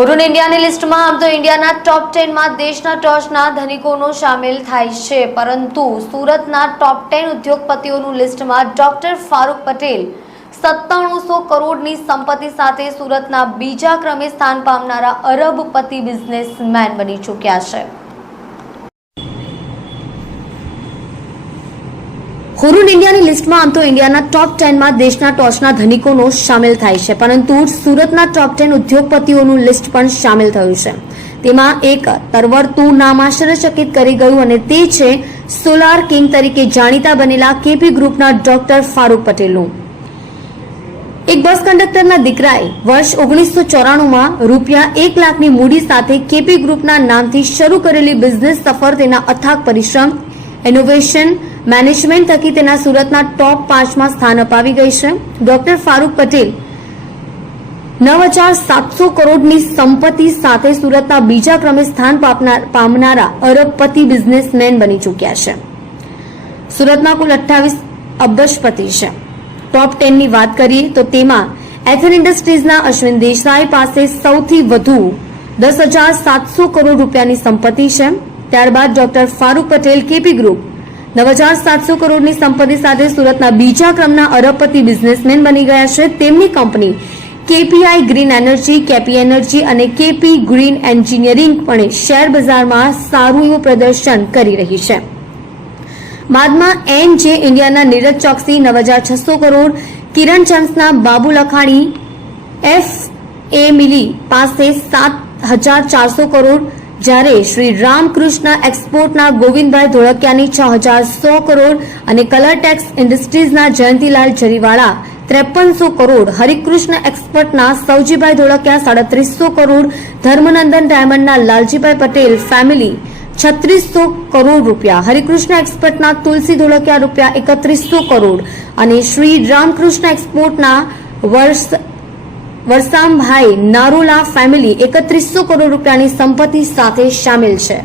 હુરુન ઇન્ડિયાની લિસ્ટમાં આમ તો ઇન્ડિયાના ટોપ ટેનમાં દેશના ટોચના ધનિકોનો સામેલ થાય છે. પરંતુ સુરતના ટોપ ટેન ઉદ્યોગપતિઓનું લિસ્ટમાં ડોક્ટર ફારૂક પટેલ સત્તાણુંસો કરોડની સંપત્તિ સાથે સુરતના બીજા ક્રમે સ્થાન પામનારા અરબપતિ બિઝનેસમેન બની ચૂક્યા છે. હુરુન ઇન્ડિયાની લિસ્ટમાં આમ તો ઇન્ડિયાના ટોપ ટેનમાં દેશના ટોચના ધનિકોનો સામેલ થાય છે. પરંતુ સુરતના ટોપ ટેન ઉદ્યોગપતિઓનું લિસ્ટ પણ સામેલ થયું છે. તેમાં એક તરવરતું નામ આશ્ચર્યચકિત કરી ગયું અને તે છે સોલાર કિંગ તરીકે જાણીતા બનેલા કેપી ગ્રુપના ડોક્ટર ફારૂક પટેલનું. એક બસ કંડક્ટરના દીકરાએ વર્ષ ઓગણીસો ચોરાણુંમાં રૂપિયા એક લાખની મૂડી સાથે કેપી ગ્રુપના નામથી શરૂ કરેલી બિઝનેસ સફર તેના અથાગ પરિશ્રમ ઇનોવેશન મેનેજમેન્ટ થકી તેના સુરતના ટોપ પાંચમાં સ્થાન અપાવી ગઈ છે. ડોક્ટર ફારૂક પટેલ નવ હજાર સાતસો કરોડની સંપત્તિ સાથે સુરતના બીજા ક્રમે સ્થાન પામનાર- અરબપતિ બિઝનેસમેન બની ચૂક્યા છે. સુરતમાં કુલ અઠ્ઠાવીસ અબજપતિ છે. ટોપ ટેનની વાત કરીએ તો તેમાં એથન ઇન્ડસ્ટ્રીઝના અશ્વિન દેસાઈ પાસે સૌથી વધુ દસ હજાર સાતસો કરોડ રૂપિયાની સંપત્તિ છે. ત્યારબાદ doctor Farooq Patel KP group નવ હજાર સાતસો કરોડની સંપત્તિ સાથે સુરતના બીજા ક્રમના અરબપતિ બિઝનેસમેન બની ગયા છે. તેમની company KPI green energy, KP energy અને કેપી ગ્રીન એન્જિનિયરિંગ પણ શેર બજારમાં સારું એવું પ્રદર્શન કરી રહી છે. બાદમાં એન જે ઇન્ડિયાના નીરજ ચોકસી, નવ હજાર છસો કરોડ, કિરણ ચંદ્સના Babu Lakhani, family પાસે સાત હજાર ચારસો કરોડ જ્યારે શ્રી રામકૃષ્ણ એક્સપોર્ટના ગોવિંદભાઈ ધોળકિયાની છ હજાર સો કરોડ અને કલર ટેક્સ ઇન્ડસ્ટ્રીઝના જયંતિલાલ જરીવાળા ત્રેપનસો કરોડ, હરિકૃષ્ણ એક્સપર્ટના સૌજીભાઈ ધોળકિયા સાડત્રીસો કરોડ, ધર્મનંદન ડાયમંડના લાલજીભાઈ પટેલ ફેમિલી છત્રીસો કરોડ રૂપિયા, હરિકૃષ્ણ એક્સપર્ટના તુલસી ધોળકિયા રૂપિયા એકત્રીસો કરોડ અને શ્રી રામકૃષ્ણ એક્સપોર્ટના વર્ષ વરસામભાઈ નારોલા ફેમિલી એકત્રીસો કરોડ રૂપિયાની સંપત્તિ સાથે સામેલ છે.